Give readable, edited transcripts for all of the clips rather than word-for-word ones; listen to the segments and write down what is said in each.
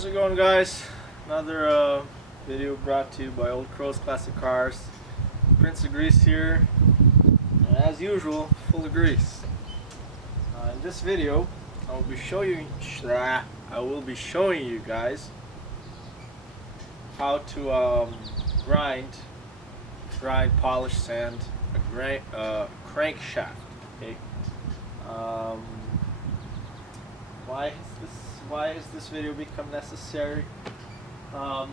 How's it going, guys? Another video brought to you by Old Crow's Classic Cars. Prince of Grease here, and as usual, full of grease. In this video, I will be showing you guys how to grind, polish, sand a crankshaft. Okay. Why has this video become necessary? If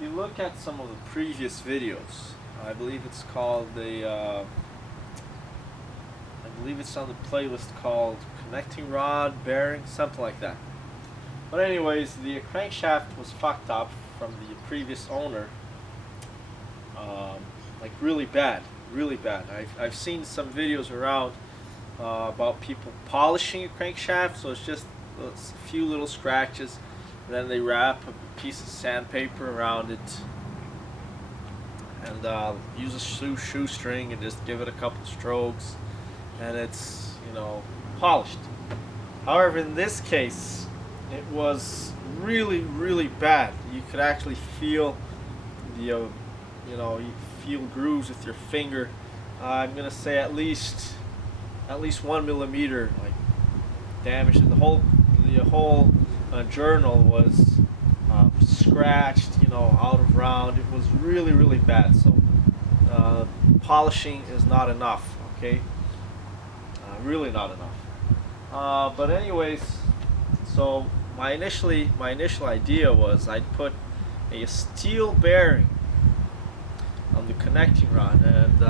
you look at some of the previous videos, I believe it's called I believe it's on the playlist called Connecting Rod, Bearing, something like that. But anyways, the crankshaft was fucked up from the previous owner, like really bad. I've seen some videos around about people polishing a crankshaft, so it's just a few little scratches, and then they wrap a piece of sandpaper around it and use a shoestring and just give it a couple strokes, and it's, you know, polished. However, in this case, it was really bad. You could actually feel the you feel grooves with your finger. I'm gonna say at least 1 millimeter like damage, and the whole journal was scratched, out of round. It was really bad. So polishing is not enough. Okay, really not enough. But anyways, so my initial idea was I'd put a steel bearing on the connecting rod, and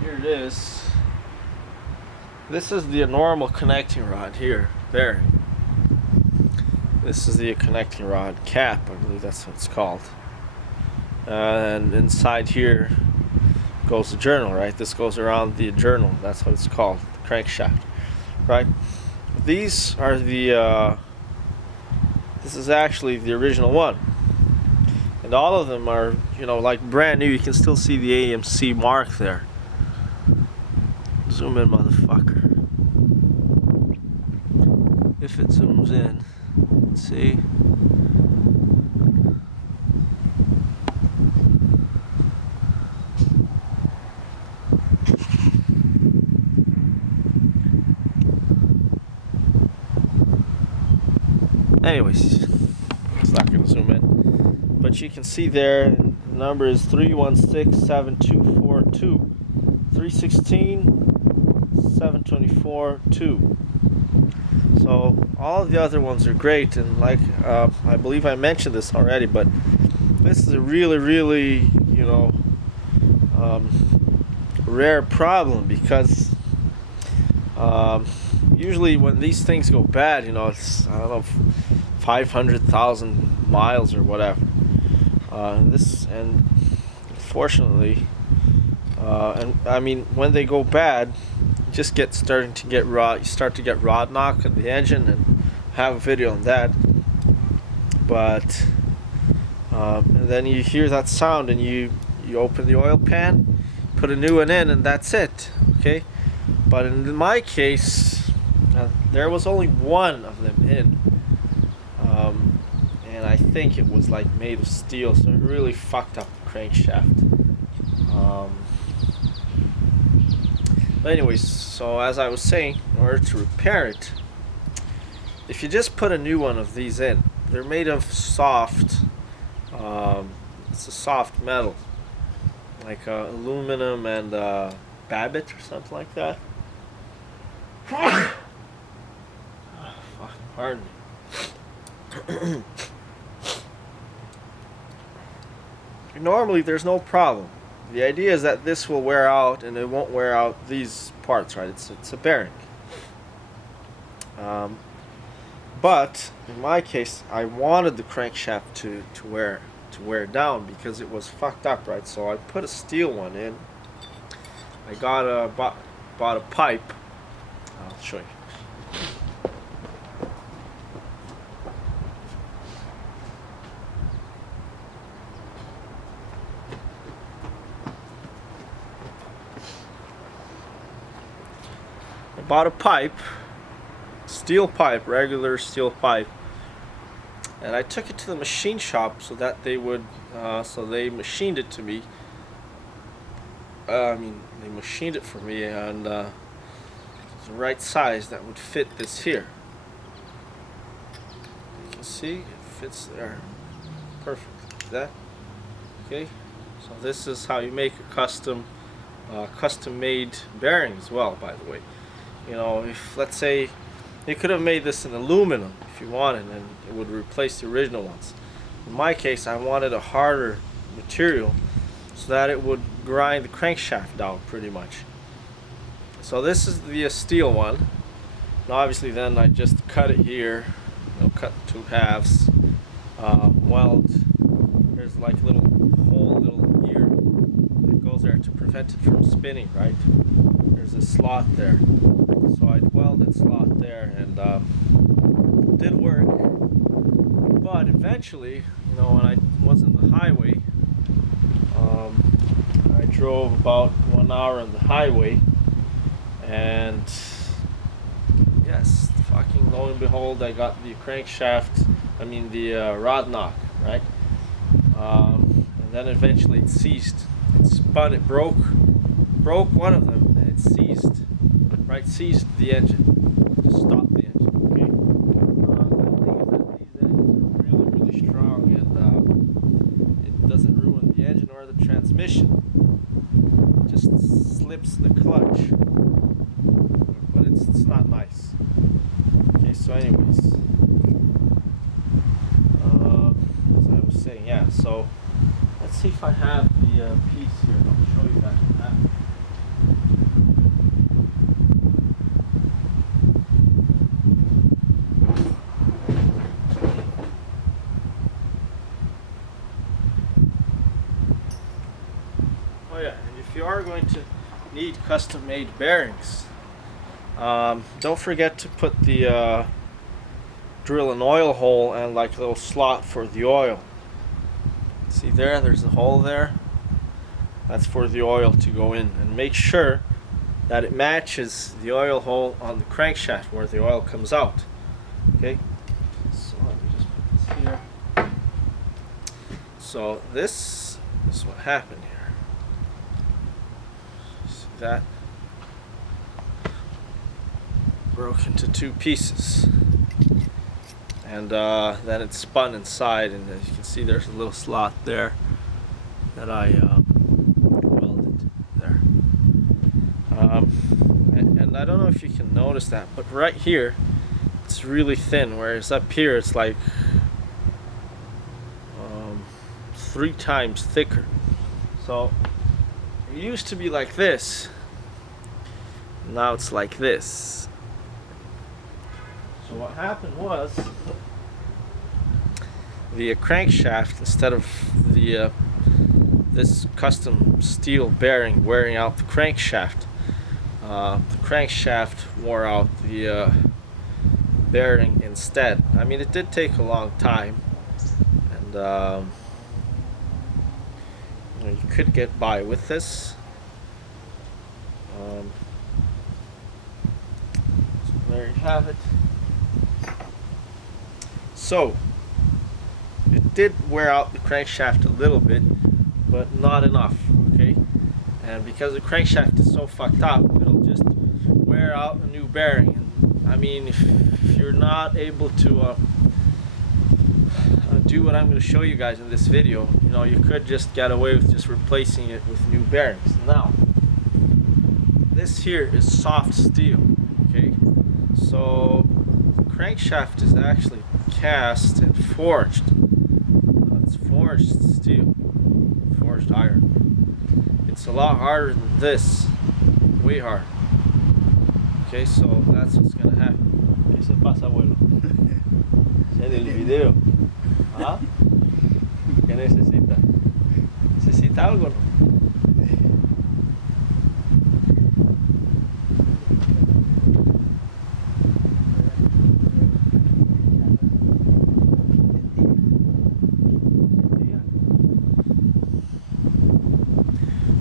here it is. This is the normal connecting rod here, bearing. This is the connecting rod cap, I believe that's what it's called. And inside here goes the journal, right? This goes around the journal. That's what it's called, the crankshaft, right? These are the this is actually the original one, and all of them are, like brand new. You can still see the AMC mark there. Zoom in, motherfucker. If it zooms in, let's see. Anyways, it's not going to zoom in, but you can see there the number is 316-7242, 316-724-2. So all of the other ones are great, and like I believe I mentioned this already, but this is a really rare problem, because usually when these things go bad, it's, I don't know, 500,000 miles or whatever. And unfortunately, and I mean, when they go bad, you just start to get rod knock at the engine, and have a video on that. But and then you hear that sound, and you open the oil pan, put a new one in, and that's it. Okay. But in my case, there was only one of them in, and I think it was like made of steel, so it really fucked up the crankshaft. But anyways, so as I was saying, in order to repair it, if you just put a new one of these in, they're made of soft, it's a soft metal, like aluminum and Babbitt or something like that. Pardon me. Normally there's no problem. The idea is that this will wear out, and it won't wear out these parts, right? It's a bearing. But in my case, I wanted the crankshaft to wear down, because it was fucked up, right? So I put a steel one in. I bought a pipe. I'll show you. I bought a pipe, steel pipe, regular steel pipe, and I took it to the machine shop so that they would, so they machined it to me. They machined it for me, and it's the right size that would fit this here. You can see it fits there, perfect. Like that. Okay, so this is how you make a custom-made bearing as well. By the way, you know, if let's say you could have made this in aluminum if you wanted, and it would replace the original ones. In my case, I wanted a harder material so that it would grind the crankshaft down pretty much. So this is the steel one. And obviously then I just cut it here, you know, cut two halves, weld. There's like a little hole, little ear that goes there to prevent it from spinning, right? There's a slot there. So I'd weld that slot there, and it did work. But eventually, you know, when I was in the highway, I drove about 1 hour on the highway, and yes, fucking lo and behold, I got the crankshaft, the rod knock, right? And then eventually it ceased. It spun, it broke one of them, and it ceased. Right, ceased the engine. Just stopped the engine. Okay. The thing is that these engines are really, really strong, and it doesn't ruin the engine or the transmission. It just slips the clutch, but it's not nice. Okay, so anyways, as I was saying, yeah. So let's see if I have the piece here. I'll show you that. Oh yeah, and if you are going to need custom-made bearings, don't forget to put the drill an oil hole and like a little slot for the oil. See there's a hole there. That's for the oil to go in, and make sure that it matches the oil hole on the crankshaft where the oil comes out. Okay, so let me just put this here. So this is what happened here. See that? Broke into two pieces, and then it spun inside, and as you can see there's a little slot there that I welded there. And I don't know if you can notice that, but right here it's really thin, whereas up here it's like 3 times thicker. So it used to be like this, now it's like this. So what happened was the crankshaft, instead of the this custom steel bearing wearing out the crankshaft wore out the bearing instead. I mean, it did take a long time, and you could get by with this. So there you have it. So it did wear out the crankshaft a little bit, but not enough. Okay, and because the crankshaft is so fucked up, it'll just wear out a new bearing. And I mean, if you're not able to do what I'm going to show you guys in this video, you know, you could just get away with just replacing it with new bearings. Now, this here is soft steel. Okay, so the crankshaft is actually cast and forged. It's forged steel, forged iron. It's a lot harder than this, way harder. Okay, so that's what's gonna happen. ¿Qué se pasa, abuelo? ¿En el video? ¿Ah? ¿Qué necesita? ¿Necesita algo, no?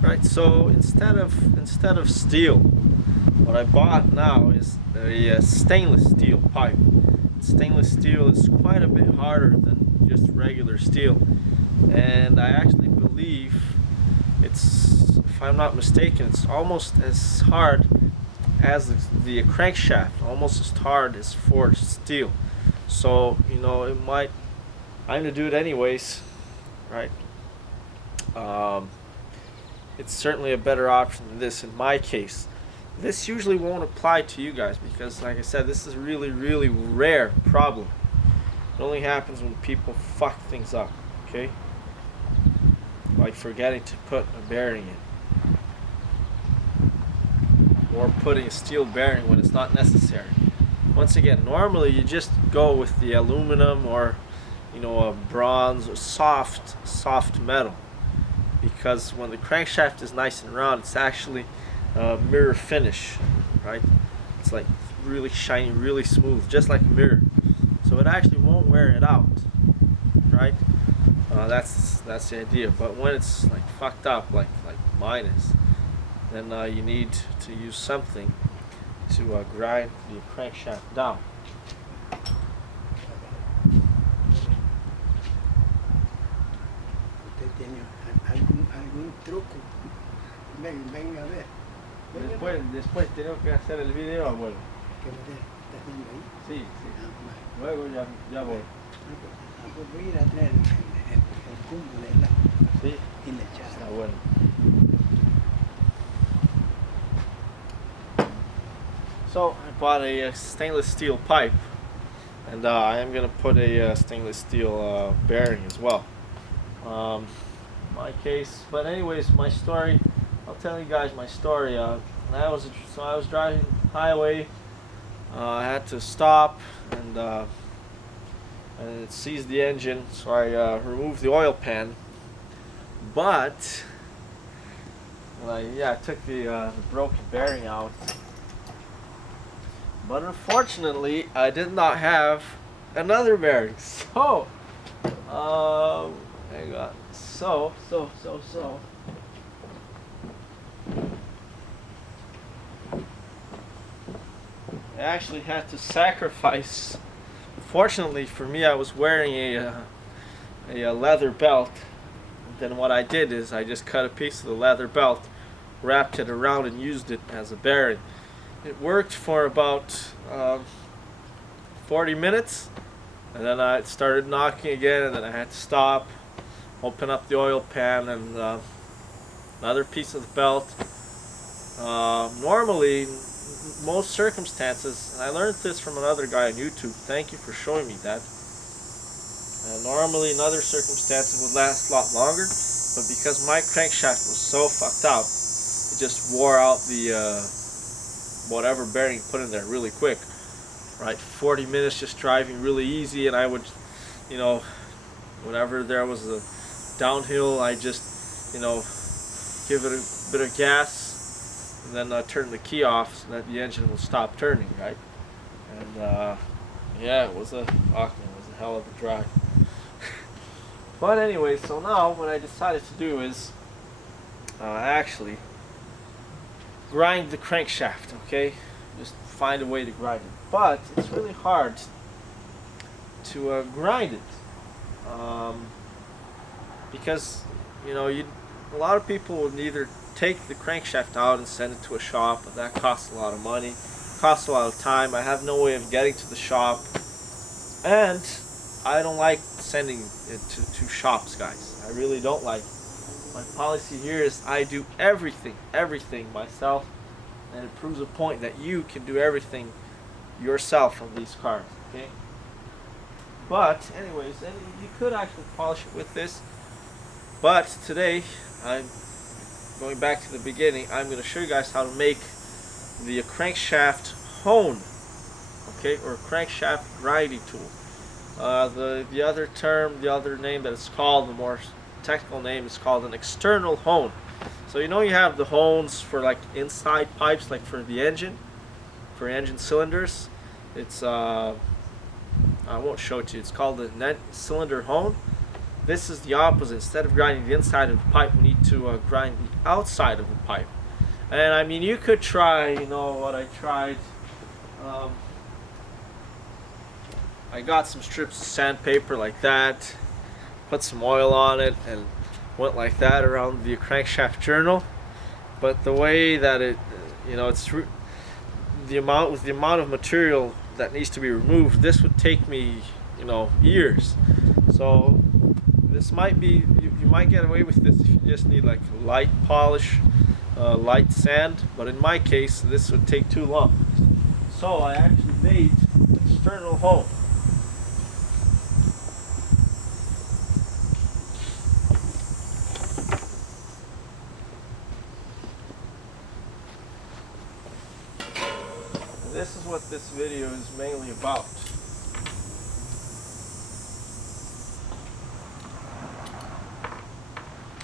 Right, so instead of steel, What I bought now is a stainless steel pipe. Stainless steel is quite a bit harder than just regular steel, and I actually believe it's, if I'm not mistaken, it's almost as hard as the crankshaft, almost as hard as forged steel. So it might. I'm gonna do it anyways, right? Um, it's certainly a better option than this in my case. This usually won't apply to you guys because, like I said, this is really rare problem. It only happens when people fuck things up, okay? Like forgetting to put a bearing in, or putting a steel bearing when it's not necessary. Once again, normally you just go with the aluminum or a bronze or soft metal, because when the crankshaft is nice and round, it's actually mirror finish, right? It's like really shiny, really smooth, just like a mirror. So it actually won't wear it out, right? That's the idea. But when it's like fucked up, like mine is, then you need to use something to grind the crankshaft down. ¿Usted tiene algún truco? Venga a ver. Después tengo que hacer el video, abuelo. ¿Qué usted está haciendo ahí? Sí. Ah, Luego ya voy. pues voy a ir a traer el cumbo de helado. Sí. Y le echar. Está bueno. So I bought a stainless steel pipe, and I am gonna put a stainless steel bearing as well. My case, but anyways, my story. I'll tell you guys my story. I was driving highway. I had to stop, and it seized the engine, so I removed the oil pan. But I took the broken bearing out. But unfortunately, I did not have another bearing. So, hang on. So. I actually had to sacrifice. Fortunately for me, I was wearing a leather belt. Then what I did is I just cut a piece of the leather belt, wrapped it around, and used it as a bearing. It worked for about 40 minutes, and then I started knocking again, and then I had to stop, open up the oil pan, and another piece of the belt. Normally, most circumstances, and I learned this from another guy on YouTube, thank you for showing me that. Normally, in other circumstances, would last a lot longer, but because my crankshaft was so fucked up, it just wore out the whatever bearing put in there really quick, right? 40 minutes just driving really easy, and I would, whenever there was a downhill, I just, give it a bit of gas, and then turn the key off so that the engine will stop turning, right? And it was a hell of a drive. But anyway, so now what I decided to do is actually grind the crankshaft, okay? Just find a way to grind it. But it's really hard to grind it. Because, a lot of people would either take the crankshaft out and send it to a shop, but that costs a lot of money, costs a lot of time. I have no way of getting to the shop, and I don't like sending it to shops, guys. I really don't like it. My policy here is I do everything myself, and it proves a point that you can do everything yourself on these cars, okay? But anyways, you could actually polish it with this, but today I'm going back to the beginning. I'm going to show you guys how to make the crankshaft hone, okay, or crankshaft grinding tool. The other term, the other name that it's called, the more technical name is called an external hone. So you have the hones for like inside pipes, like for the engine, for engine cylinders. It's I won't show it to you. It's called the net cylinder hone. This is the opposite. Instead of grinding the inside of the pipe, we need to grind the outside of the pipe. And I mean, you could try, you know, what I tried. Um, I got some strips of sandpaper like that, put some oil on it, and went like that around the crankshaft journal. But the way that it, you know, the amount of material that needs to be removed, this would take me, you know, years. So this might be, you might get away with this if you just need like light polish, light sand, but in my case this would take too long. So I actually made an external hole. And this is what this video is mainly about.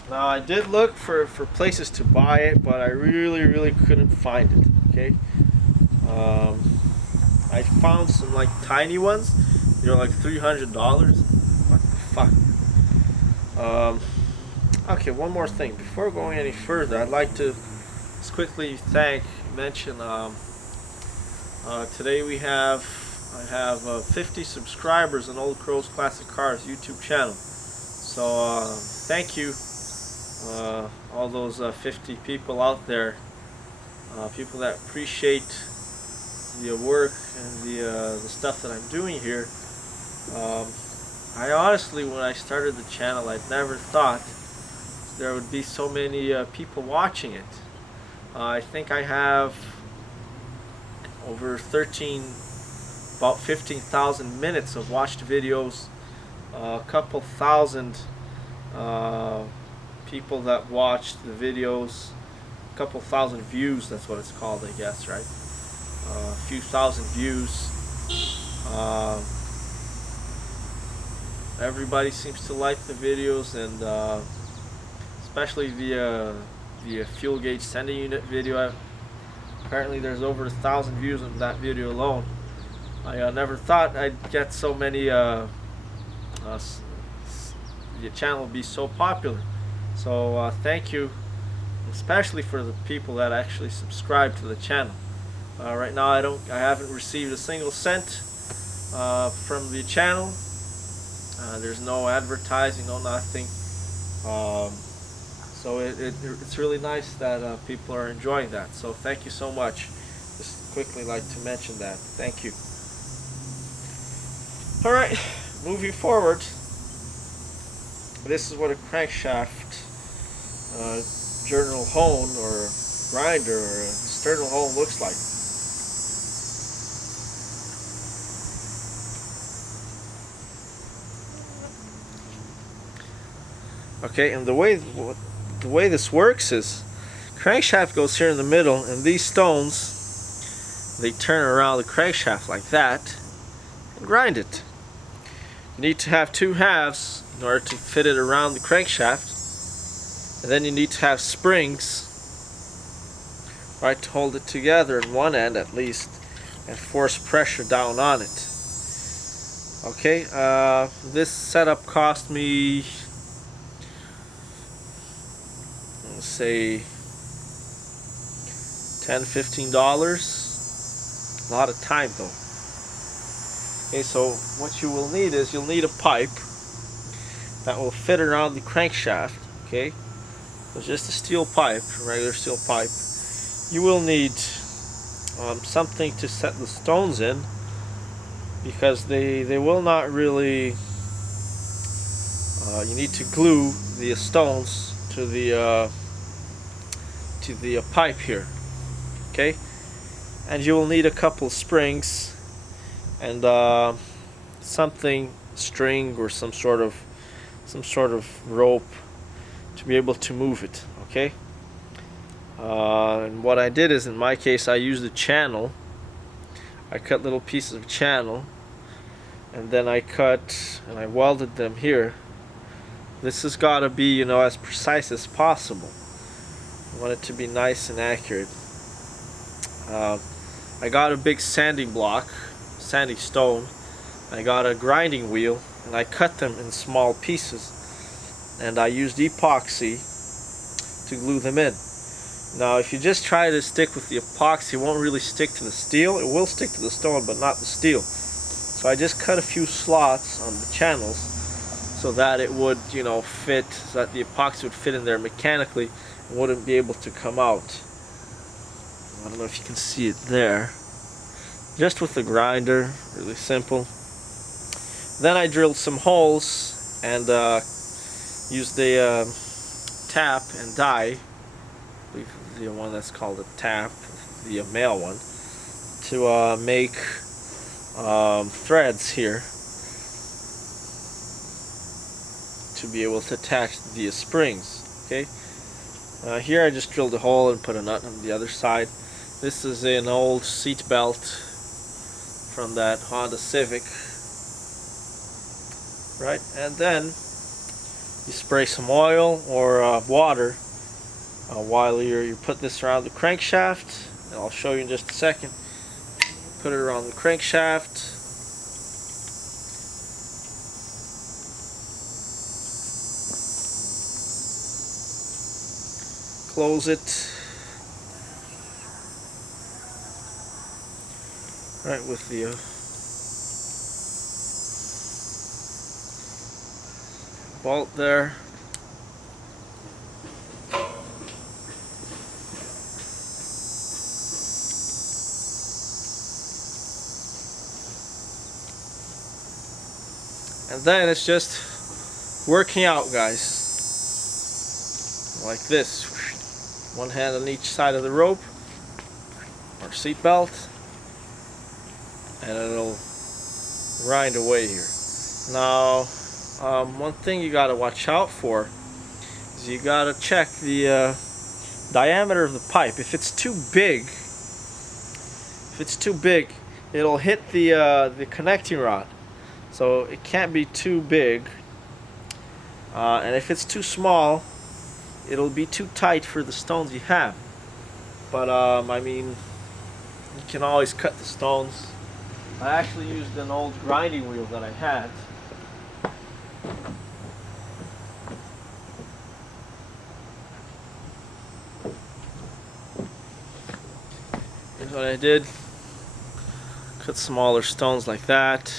Now I did look for places to buy it, but I really couldn't find it. Okay, I found some like tiny ones. They're like $300. What the fuck? Okay, one more thing before going any further. I'd like to just quickly mention. Today I have 50 subscribers on Old Crow's Classic Cars YouTube channel. So thank you. All those 50 people out there, people that appreciate the work and the stuff that I'm doing here. I honestly, when I started the channel, I'd never thought there would be so many people watching it. I think I have over about 15,000 minutes of watched videos, a couple thousand people that watched the videos, a couple thousand views, that's what it's called, I guess, right? A few thousand views. Everybody seems to like the videos, and especially the fuel gauge sending unit video. Apparently there's over 1,000 views on that video alone. I never thought I'd get so many, the channel would be so popular. So thank you, especially for the people that actually subscribe to the channel. Right now I haven't received a single cent from the channel. There's no advertising, no nothing. So it's really nice that people are enjoying that. So thank you so much. Just quickly like to mention that. Thank you. Alright, moving forward. This is what a crankshaft journal hone or grinder or external hone looks like. Okay, and the way this works is crankshaft goes here in the middle, and these stones, they turn around the crankshaft like that and grind it. You need to have two halves in order to fit it around the crankshaft, and then you need to have springs, right, to hold it together in one end at least and force pressure down on it. Okay, this setup cost me, let's say $10–15. A lot of time though. Okay, so what you will need is you'll need a pipe that will fit around the crankshaft. Okay, so just a steel pipe, a regular steel pipe. You will need something to set the stones in, because they will not really. You need to glue the stones to the pipe here. Okay, and you will need a couple springs and something, string or some sort of rope to be able to move it. Okay, and what I did is, in my case, I used a channel. I cut little pieces of channel, and then I cut and I welded them here. This has got to be, you know, as precise as possible. I want it to be nice and accurate. I got a big sanding block, sandy stone. I got a grinding wheel, and I cut them in small pieces, and I used epoxy to glue them in. Now if you just try to stick with the epoxy, it won't really stick to the steel. It will stick to the stone, but not the steel. So I just cut a few slots on the channels so that it would, you know, fit, so that the epoxy would fit in there mechanically and wouldn't be able to come out. I don't know if you can see it there. Just with the grinder, really simple. Then I drilled some holes and used a tap and die, I believe the one that's called a tap, the male one, to make threads here to be able to attach the springs. Okay. Here I just drilled a hole and put a nut on the other side. This is an old seat belt from that Honda Civic, right? And then you spray some oil or water while you put this around the crankshaft, and I'll show you in just a second. Put it around the crankshaft. Close it. Right with the bolt there. And then it's just working out, guys. Like this. One hand on each side of the rope or seat belt, and it'll grind away here. Now, one thing you gotta watch out for is you gotta check the diameter of the pipe. If it's too big, it'll hit the connecting rod. So it can't be too big, and if it's too small, it'll be too tight for the stones you have. But I mean, you can always cut the stones. I actually used an old grinding wheel that I had. Here's what I did. Cut smaller stones like that.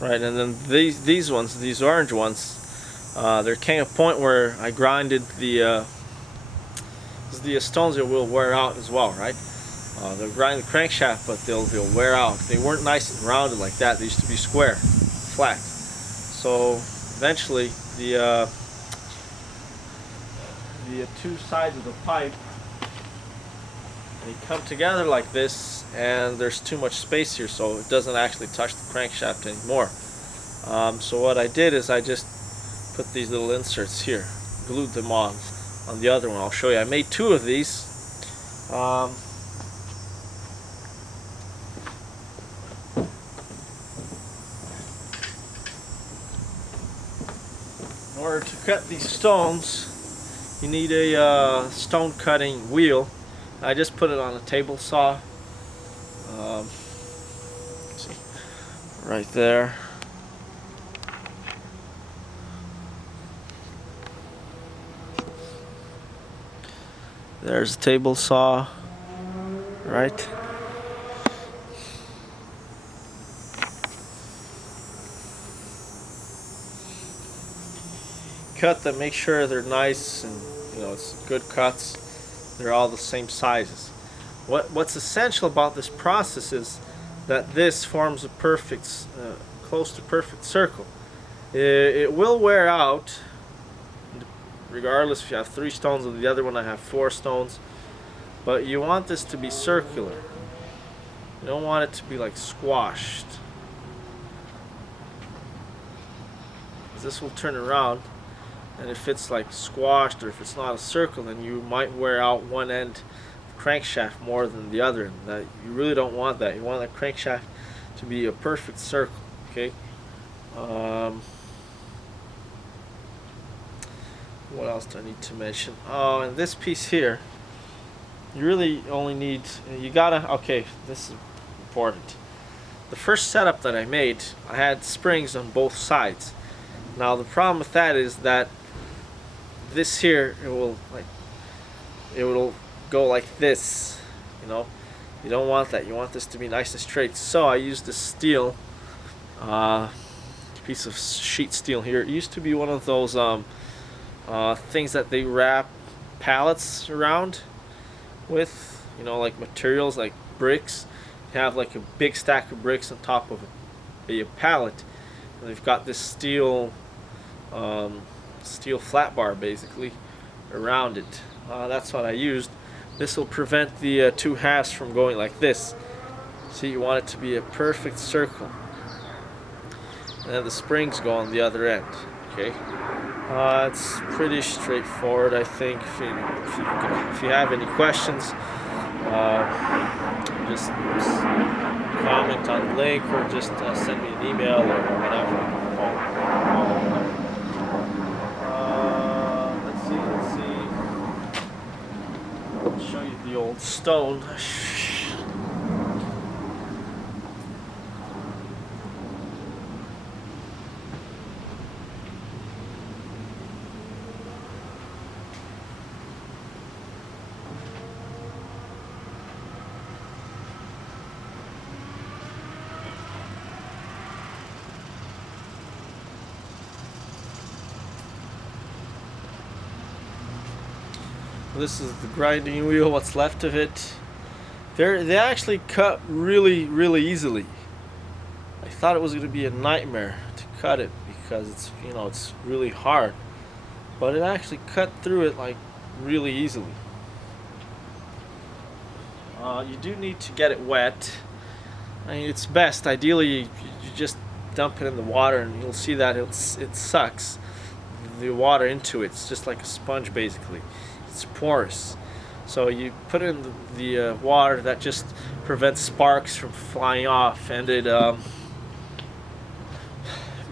Right, and then these ones, these orange ones, there came a point where I grinded the stones that will wear out as well, right? They'll grind the crankshaft, but they'll wear out. They weren't nice and rounded like that. They used to be square, flat. So eventually, the two sides of the pipe, they come together like this, and there's too much space here, so it doesn't actually touch the crankshaft anymore. So what I did is I just put these little inserts here, glued them on the other one. I'll show you. I made two of these. In order to cut these stones, you need a stone cutting wheel. I just put it on a table saw. See, right there. There's a table saw, right? Cut them, make sure they're nice and, you know, it's good cuts. They're all the same sizes. What's essential about this process is that this forms a perfect, close to perfect circle. It will wear out, regardless if you have 3 stones and the other one I have 4 stones, but you want this to be circular. You don't want it to be like squashed. This will turn around, and if it's like squashed or if it's not a circle, then you might wear out one end of the crankshaft more than the other. That you really don't want that. You want that crankshaft to be a perfect circle. Okay. What else do I need to mention? Oh, and this piece here, you really only need, okay, this is important. The first setup that I made, I had springs on both sides. Now the problem with that is that this here, it will, like, it will go like this, you know. You don't want that. You want this to be nice and straight. So I used this steel, piece of sheet steel here. It used to be one of those things that they wrap pallets around with, you know, like materials like bricks. You have like a big stack of bricks on top of a pallet, and they've got this steel flat bar basically around it. That's what I used. This will prevent the two halves from going like this. See, you want it to be a perfect circle, and then the springs go on the other end. Okay, it's pretty straightforward, I think. If you have any questions, just comment on the link, or just send me an email or whatever. Let's see. I'll show you the old stone. This is the grinding wheel, what's left of it. They actually cut really easily. I thought it was going to be a nightmare to cut it because it's, you know, it's really hard, but it actually cut through it like really easily. You do need to get it wet. I mean, it's best ideally you just dump it in the water, and you'll see that it sucks the water into it. It's just like a sponge basically. It's porous, so you put in the water. That just prevents sparks from flying off, and it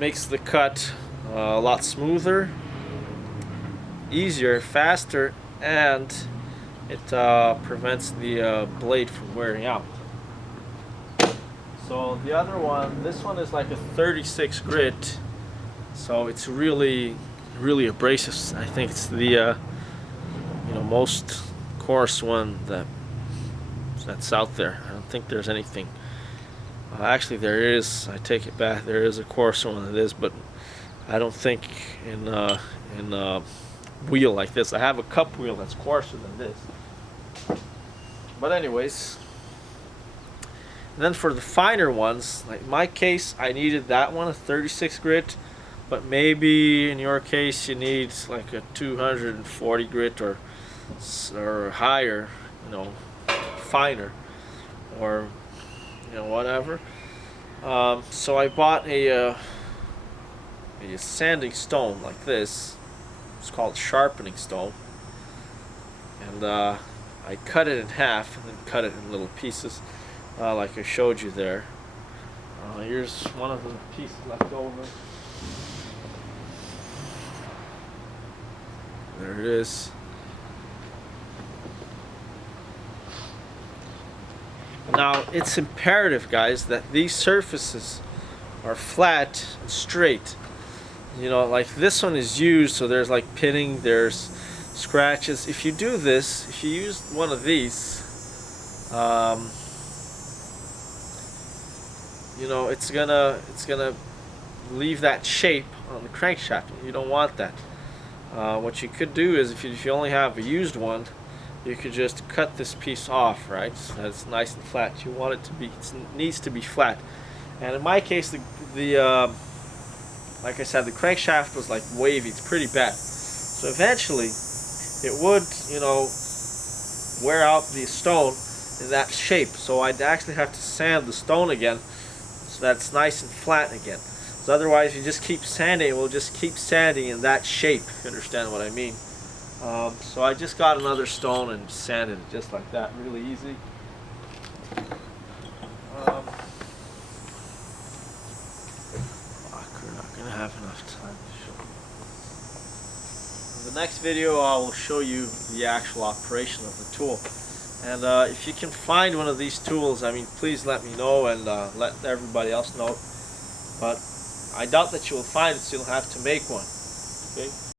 makes the cut a lot smoother, easier, faster, and it prevents the blade from wearing out. So the other one, this one is like a 36 grit, so it's really abrasive. I think it's the you know, most coarse one that's out there. I don't think there's anything. Actually, there is. I take it back. There is a coarse one that is, but I don't think in wheel like this. I have a cup wheel that's coarser than this. But anyways, and then for the finer ones, like in my case, I needed that one, a 36 grit. But maybe in your case, you need like a 240 grit or higher, you know, finer, or you know, whatever. So I bought a sanding stone like this. It's called sharpening stone, and I cut it in half and then cut it in little pieces, like I showed you there. Here's one of the pieces left over. There it is. Now, it's imperative, guys, that these surfaces are flat and straight. You know, like this one is used, so there's like pinning, there's scratches. If you do this, if you use one of these, you know, it's gonna leave that shape on the crankshaft. You don't want that. What you could do is, if you only have a used one, you could just cut this piece off, right? So that it's nice and flat. You want it to be, it needs to be flat. And in my case, the like I said, the crankshaft was like wavy. It's pretty bad. So eventually, it would, you know, wear out the stone in that shape. So I'd actually have to sand the stone again, so that it's nice and flat again. So otherwise, you just keep sanding, it will just keep sanding in that shape, if you understand what I mean. So I just got another stone and sanded it just like that, really easy. We're not going to have enough time to show you. In the next video, I will show you the actual operation of the tool. And if you can find one of these tools, I mean, please let me know, and let everybody else know. But I doubt that you will find it, so you'll have to make one. Okay?